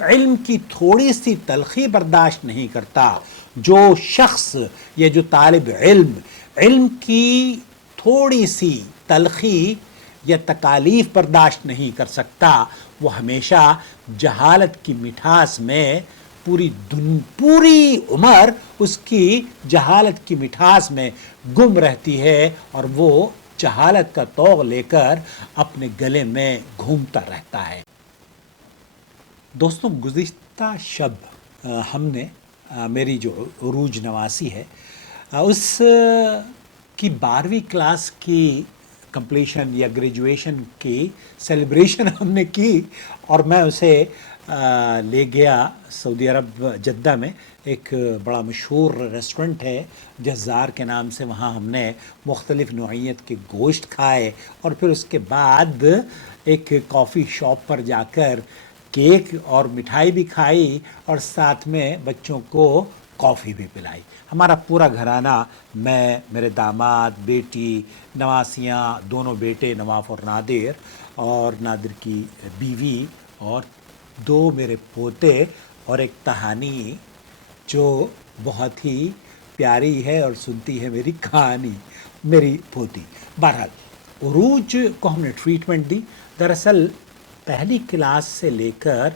علم کی تھوڑی سی تلخی برداشت نہیں کرتا، جو شخص یا جو طالب علم کی تھوڑی سی تلخی یا تکالیف برداشت نہیں کر سکتا، وہ ہمیشہ جہالت کی مٹھاس میں پوری عمر اس کی جہالت کی مٹھاس میں گم رہتی ہے، اور وہ جہالت کا توغ لے کر اپنے گلے میں گھومتا رہتا ہے۔ دوستوں، گزشتہ شب ہم نے میری جو عروج نواسی ہے اس کی 12ویں کلاس کی کمپلیشن یا گریجویشن کی سیلیبریشن ہم نے کی، اور میں اسے لے گیا سعودی عرب جدہ میں ایک بڑا مشہور ریسٹورنٹ ہے جزار کے نام سے، وہاں ہم نے مختلف نوعیت کے گوشت کھائے، اور پھر اس کے بعد ایک کافی شاپ پر جا کر کیک اور مٹھائی بھی کھائی، اور ساتھ میں بچوں کو کافی بھی پلائی۔ ہمارا پورا گھرانہ، میں، میرے داماد، بیٹی، نواسیاں، دونوں بیٹے نواف اور نادر، اور نادر کی بیوی، اور 2 میرے پوتے، اور ایک تہانی جو بہت ہی پیاری ہے اور سنتی ہے میری کہانی، میری پوتی۔ بہرحال عروج کو ہم نے ٹریٹمنٹ دی۔ دراصل پہلی کلاس سے لے کر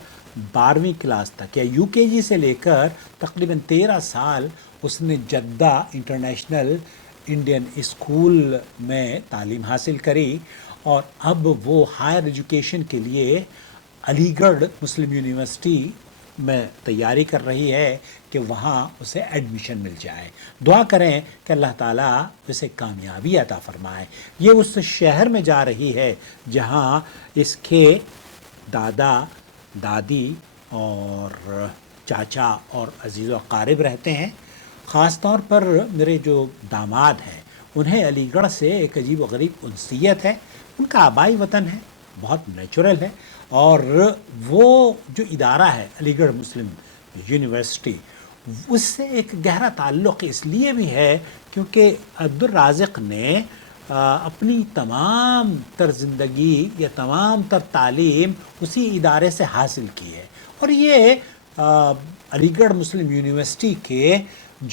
12ویں کلاس تک، یا یو کے جی سے لے کر تقریباً 13 سال اس نے جدہ انٹرنیشنل انڈین اسکول میں تعلیم حاصل کری، اور اب وہ ہائر ایجوکیشن کے لیے علی گڑھ مسلم یونیورسٹی میں تیاری کر رہی ہے کہ وہاں اسے ایڈمیشن مل جائے۔ دعا کریں کہ اللہ تعالیٰ اسے کامیابی عطا فرمائے۔ یہ اس شہر میں جا رہی ہے جہاں اس کے دادا، دادی اور چاچا اور عزیز و اقارب رہتے ہیں۔ خاص طور پر میرے جو داماد ہیں انہیں علی گڑھ سے ایک عجیب و غریب انسیت ہے، ان کا آبائی وطن ہے، بہت نیچرل ہے، اور وہ جو ادارہ ہے علی گڑھ مسلم یونیورسٹی، اس سے ایک گہرا تعلق اس لیے بھی ہے کیونکہ عبدالرازق نے اپنی تمام تر زندگی یا تمام تر تعلیم اسی ادارے سے حاصل کی ہے، اور یہ علی گڑھ مسلم یونیورسٹی کے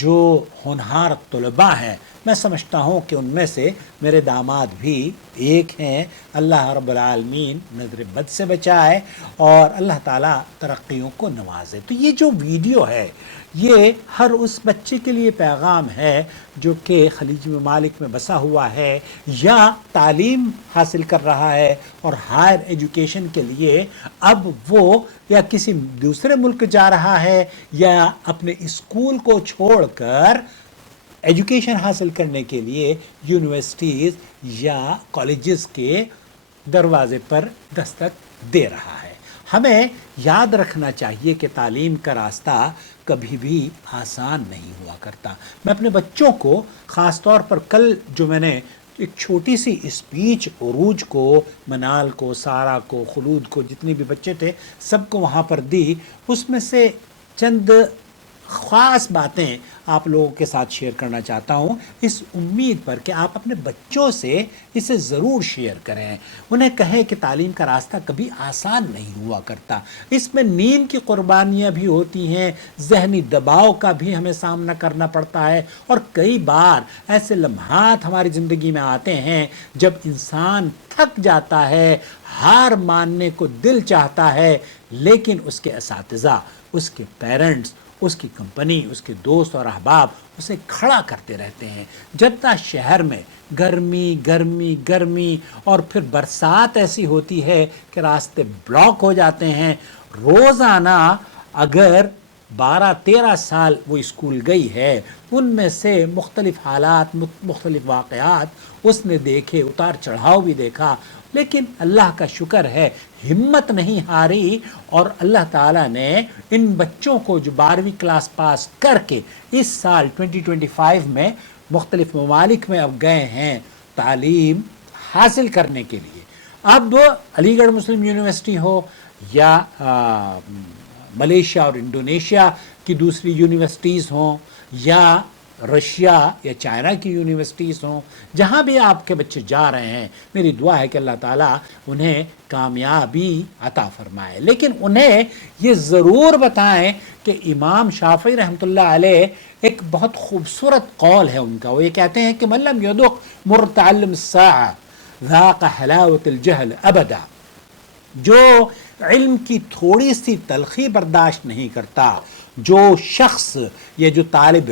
جو ہونہار طلباء ہیں، میں سمجھتا ہوں کہ ان میں سے میرے داماد بھی ایک ہیں۔ اللہ رب العالمین نظر بد سے بچائے اور اللہ تعالیٰ ترقیوں کو نوازے۔ تو یہ جو ویڈیو ہے یہ ہر اس بچے کے لیے پیغام ہے جو کہ خلیجی ممالک میں بسا ہوا ہے یا تعلیم حاصل کر رہا ہے، اور ہائر ایجوکیشن کے لیے اب وہ یا کسی دوسرے ملک جا رہا ہے یا اپنے اسکول کو چھوڑ کر ایجوکیشن حاصل کرنے کے لیے یونیورسٹیز یا کالجز کے دروازے پر دستک دے رہا ہے۔ ہمیں یاد رکھنا چاہیے کہ تعلیم کا راستہ کبھی بھی آسان نہیں ہوا کرتا۔ میں اپنے بچوں کو خاص طور پر کل جو میں نے ایک چھوٹی سی اسپیچ عروج کو، منال کو، سارا کو، خلود کو، جتنے بھی بچے تھے سب کو وہاں پر دی، اس میں سے چند خاص باتیں آپ لوگوں کے ساتھ شیئر کرنا چاہتا ہوں، اس امید پر کہ آپ اپنے بچوں سے اسے ضرور شیئر کریں، انہیں کہیں کہ تعلیم کا راستہ کبھی آسان نہیں ہوا کرتا، اس میں نیند کی قربانیاں بھی ہوتی ہیں، ذہنی دباؤ کا بھی ہمیں سامنا کرنا پڑتا ہے، اور کئی بار ایسے لمحات ہماری زندگی میں آتے ہیں جب انسان تھک جاتا ہے، ہار ماننے کو دل چاہتا ہے، لیکن اس کے اساتذہ، اس کے پیرنٹس، اس کی کمپنی، اس کے دوست اور احباب اسے کھڑا کرتے رہتے ہیں۔ جدہ شہر میں گرمی گرمی گرمی، اور پھر برسات ایسی ہوتی ہے کہ راستے بلاک ہو جاتے ہیں۔ روزانہ اگر 12-13 سال وہ اسکول گئی ہے، ان میں سے مختلف حالات، مختلف واقعات اس نے دیکھے، اتار چڑھاؤ بھی دیکھا، لیکن اللہ کا شکر ہے ہمت نہیں ہاری، اور اللہ تعالیٰ نے ان بچوں کو جو 12ویں کلاس پاس کر کے اس سال 2025 میں مختلف ممالک میں اب گئے ہیں تعلیم حاصل کرنے کے لیے، اب علی گڑھ مسلم یونیورسٹی ہو یا ملیشیا اور انڈونیشیا کی دوسری یونیورسٹیز ہوں یا رشیا یا چائنا کی یونیورسٹیز ہوں، جہاں بھی آپ کے بچے جا رہے ہیں، میری دعا ہے کہ اللہ تعالیٰ انہیں کامیابی عطا فرمائے۔ لیکن انہیں یہ ضرور بتائیں کہ امام شافعی رحمۃ اللہ علیہ ایک بہت خوبصورت قول ہے ان کا، وہ یہ کہتے ہیں کہ من لم یذق مر تعلم الساعة ذاق حلاوت الجہل ابدا، جو علم کی تھوڑی سی تلخی برداشت نہیں کرتا، جو شخص یا جو طالب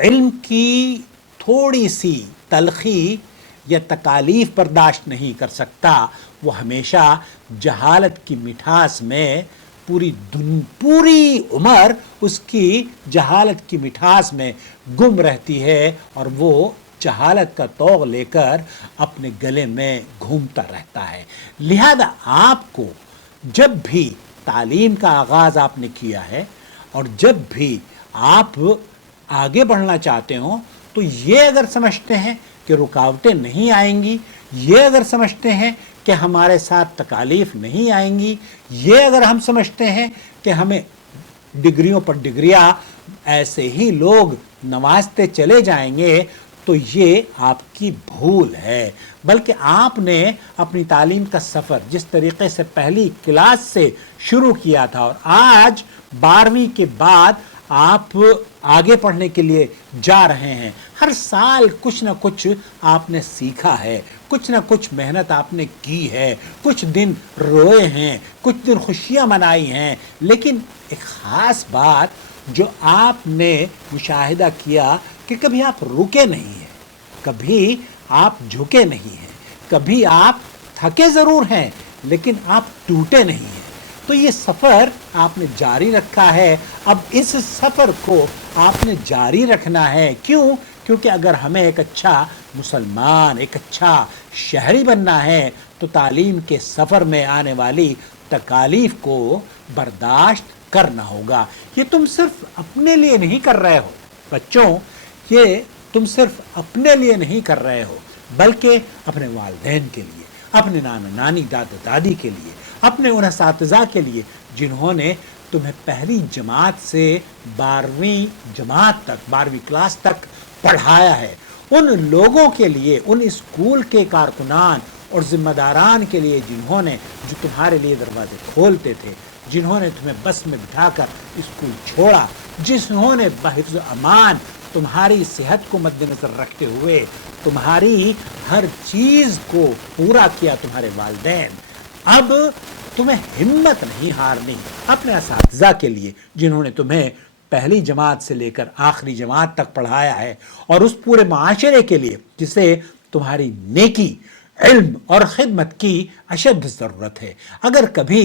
علم کی تھوڑی سی تلخی یا تکالیف برداشت نہیں کر سکتا، وہ ہمیشہ جہالت کی مٹھاس میں پوری عمر اس کی جہالت کی مٹھاس میں گم رہتی ہے، اور وہ جہالت کا توغ لے کر اپنے گلے میں گھومتا رہتا ہے۔ لہذا آپ کو جب بھی تعلیم کا آغاز آپ نے کیا ہے اور جب بھی آپ آگے بڑھنا چاہتے ہوں، تو یہ اگر سمجھتے ہیں کہ رکاوٹیں نہیں آئیں گی، یہ اگر سمجھتے ہیں کہ ہمارے ساتھ تکالیف نہیں آئیں گی، یہ اگر ہم سمجھتے ہیں کہ ہمیں ڈگریوں پر ڈگریاں ایسے ہی لوگ نوازتے چلے جائیں گے، تو یہ آپ کی بھول ہے۔ بلکہ آپ نے اپنی تعلیم کا سفر جس طریقے سے پہلی کلاس سے شروع کیا تھا، اور آج 12ویں کے بعد آپ آگے پڑھنے کے لیے جا رہے ہیں، ہر سال کچھ نہ کچھ آپ نے سیکھا ہے، کچھ نہ کچھ محنت آپ نے کی ہے، کچھ دن روئے ہیں، کچھ دن خوشیاں منائی ہیں، لیکن ایک خاص بات جو آپ نے مشاہدہ کیا کہ کبھی آپ رکے نہیں ہیں، کبھی آپ جھکے نہیں ہیں، کبھی آپ تھکے ضرور ہیں لیکن آپ ٹوٹے نہیں ہیں۔ تو یہ سفر آپ نے جاری رکھا ہے، اب اس سفر کو آپ نے جاری رکھنا ہے۔ کیونکہ اگر ہمیں ایک اچھا مسلمان، ایک اچھا شہری بننا ہے، تو تعلیم کے سفر میں آنے والی تکالیف کو برداشت کرنا ہوگا۔ یہ تم صرف اپنے لیے نہیں کر رہے ہو بچوں، یہ تم صرف اپنے لیے نہیں کر رہے ہو، بلکہ اپنے والدین کے لیے، اپنے نانا نانی، دادا دادی کے لیے، اپنے ان اساتذہ کے لیے جنہوں نے تمہیں پہلی جماعت سے 12ویں جماعت تک، 12ویں کلاس تک پڑھایا ہے، ان لوگوں کے لیے، ان اسکول کے کارکنان اور ذمہ داران کے لیے جنہوں نے جو تمہارے لیے دروازے کھولتے تھے، جنہوں نے تمہیں بس میں بٹھا کر اسکول چھوڑا، جنہوں نے بحفظ امان تمہاری صحت کو مد نظر رکھتے ہوئے تمہاری ہر چیز کو پورا کیا، تمہارے والدین۔ اب تمہیں ہمت نہیں ہارنی اپنے اساتذہ کے لیے جنہوں نے تمہیں پہلی جماعت سے لے کر آخری جماعت تک پڑھایا ہے، اور اس پورے معاشرے کے لیے جسے تمہاری نیکی، علم اور خدمت کی اشد ضرورت ہے۔ اگر کبھی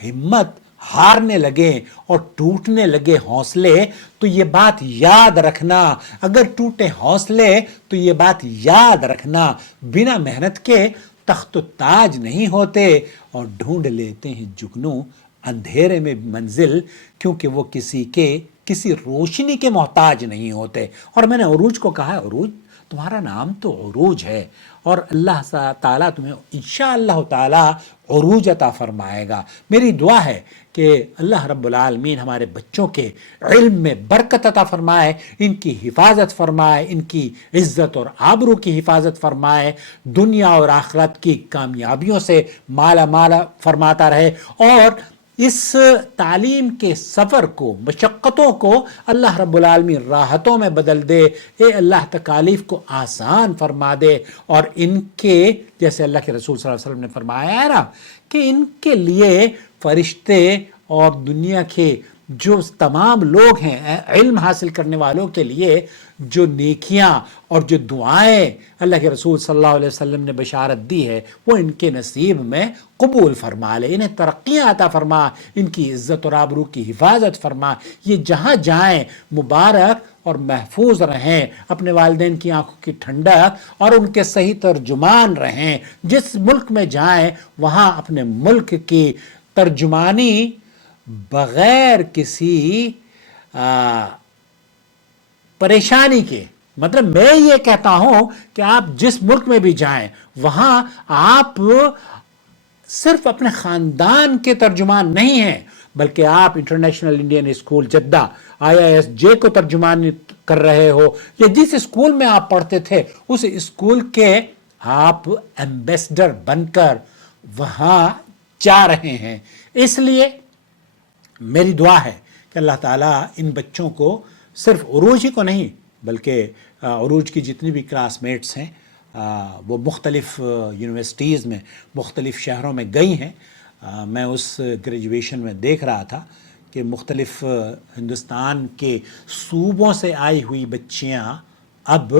ہمت ہارنے لگے اور ٹوٹنے لگے حوصلے، تو یہ بات یاد رکھنا، اگر ٹوٹے حوصلے تو یہ بات یاد رکھنا، بنا محنت کے تخت و تاج نہیں ہوتے، اور ڈھونڈ لیتے ہیں جگنو اندھیرے میں منزل، کیونکہ وہ کسی روشنی کے محتاج نہیں ہوتے۔ اور میں نے عروج کو کہا، عروج تمہارا نام تو عروج ہے، اور اللہ تعالیٰ تمہیں انشاءاللہ تعالیٰ عروج عطا فرمائے گا۔ میری دعا ہے کہ اللہ رب العالمین ہمارے بچوں کے علم میں برکت عطا فرمائے، ان کی حفاظت فرمائے، ان کی عزت اور آبرو کی حفاظت فرمائے، دنیا اور آخرت کی کامیابیوں سے مالا مالا فرماتا رہے، اور اس تعلیم کے سفر کو، مشقتوں کو اللہ رب العالمین راحتوں میں بدل دے۔ اے اللہ تکالیف کو آسان فرما دے، اور ان کے جیسے اللہ کے رسول صلی اللہ علیہ وسلم نے فرمایا ہے نا کہ ان کے لیے فرشتے اور دنیا کے جو تمام لوگ ہیں علم حاصل کرنے والوں کے لیے جو نیکیاں اور جو دعائیں اللہ کے رسول صلی اللہ علیہ وسلم نے بشارت دی ہے، وہ ان کے نصیب میں قبول فرما لے، انہیں ترقیاں عطا فرما، ان کی عزت اور آبرو کی حفاظت فرما، یہ جہاں جائیں مبارک اور محفوظ رہیں، اپنے والدین کی آنکھوں کی ٹھنڈک اور ان کے صحیح ترجمان رہیں، جس ملک میں جائیں وہاں اپنے ملک کی ترجمانی بغیر کسی پریشانی کے، مطلب میں یہ کہتا ہوں کہ آپ جس ملک میں بھی جائیں وہاں آپ صرف اپنے خاندان کے ترجمان نہیں ہیں بلکہ آپ international Indian school Jeddah IISJ کو ترجمان کر رہے ہو، یا جس اسکول میں آپ پڑھتے تھے اس اسکول کے آپ ایمبیسڈر بن کر وہاں جا رہے ہیں۔ اس لیے میری دعا ہے کہ اللہ تعالیٰ ان بچوں کو صرف عروج ہی کو نہیں بلکہ عروج کی جتنی بھی کلاس میٹس ہیں وہ مختلف یونیورسٹیز میں مختلف شہروں میں گئی ہیں۔ میں اس گریجویشن میں دیکھ رہا تھا کہ مختلف ہندوستان کے صوبوں سے آئی ہوئی بچیاں اب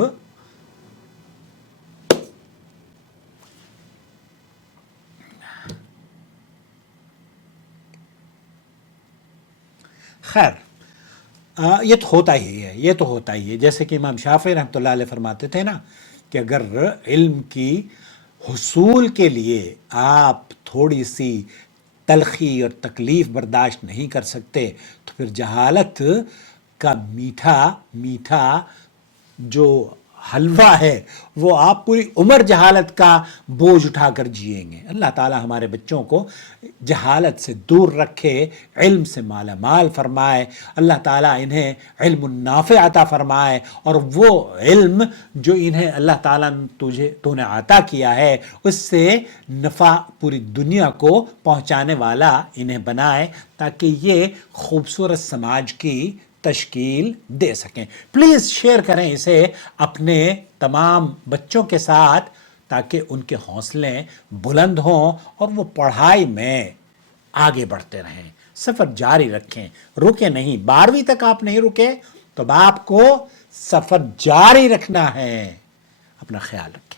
خیر یہ تو ہوتا ہی ہے، جیسے کہ امام شافعی رحمۃ اللہ علیہ فرماتے تھے نا کہ اگر علم کی حصول کے لیے آپ تھوڑی سی تلخی اور تکلیف برداشت نہیں کر سکتے تو پھر جہالت کا میٹھا جو حلوہ ہے وہ آپ پوری عمر جہالت کا بوجھ اٹھا کر جئیں گے۔ اللہ تعالی ہمارے بچوں کو جہالت سے دور رکھے، علم سے مالا مال فرمائے، اللہ تعالیٰ انہیں علم نافع عطا فرمائے، اور وہ علم جو انہیں اللہ تعالیٰ نے تو نے عطا کیا ہے اس سے نفع پوری دنیا کو پہنچانے والا انہیں بنائے، تاکہ یہ خوبصورت سماج کی تشکیل دے سکیں۔ پلیز شیئر کریں اسے اپنے تمام بچوں کے ساتھ تاکہ ان کے حوصلے بلند ہوں اور وہ پڑھائی میں آگے بڑھتے رہیں، سفر جاری رکھیں، رکے نہیں۔ 12ویں تک آپ نہیں رکے تو اب آپ کو سفر جاری رکھنا ہے۔ اپنا خیال رکھیں۔